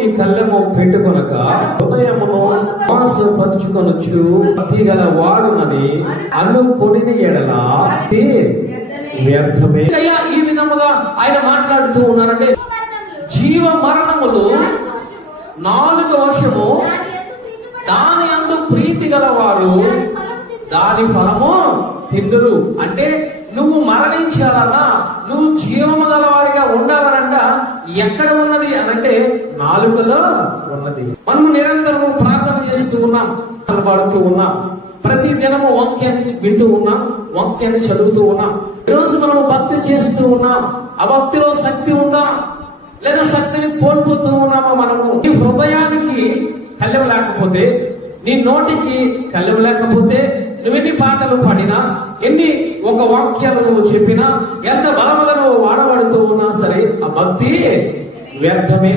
ఈ కళ్ళెము పెట్టుకొనక హృదయమును మోసపరుచుకొనొచ్చు భక్తి గల వాడునని అనుకొనిన ఎడల వ్యర్థమే. ఈ విధముగా ఆయన మాట్లాడుతూ ఉన్నారంటే జీవ మరణములు నాలుగు వశము దాని అందు ప్రీతి గల వారు దాని ఫలము తిందురు. అంటే నువ్వు మరణించాలన్నా, నువ్వు జీవము గల వారిగా ఉండాలనంట ఎక్కడ ఉన్నది అనంటే నాలుకలో ఉన్నది. మనము నిరంతరము ప్రార్థన చేస్తూ ఉన్నాం, పాడుతూ ఉన్నాం, ప్రతి దినము వాక్యాన్ని వింటూ ఉన్నాం, వాక్యాన్ని చదువుతూ ఉన్నాం. ఈరోజు మనము భక్తి చేస్తూ ఉన్నాం. ఆ భక్తిలో శక్తి ఉందా లేదా శక్తిని కోల్పోతూ ఉన్నామా? మనము నీ హృదయానికి కళ్ళెం లేకపోతే, నీ నోటికి కళ్ళెం లేకపోతే, నువ్వెన్ని పాటలు పాడినా, ఎన్ని ఒక వాక్యాలు నువ్వు చెప్పినా, ఎంత బలముగా నువ్వు వాడబడుతూ ఉన్నా సరే ఆ భక్తి వ్యర్థమే.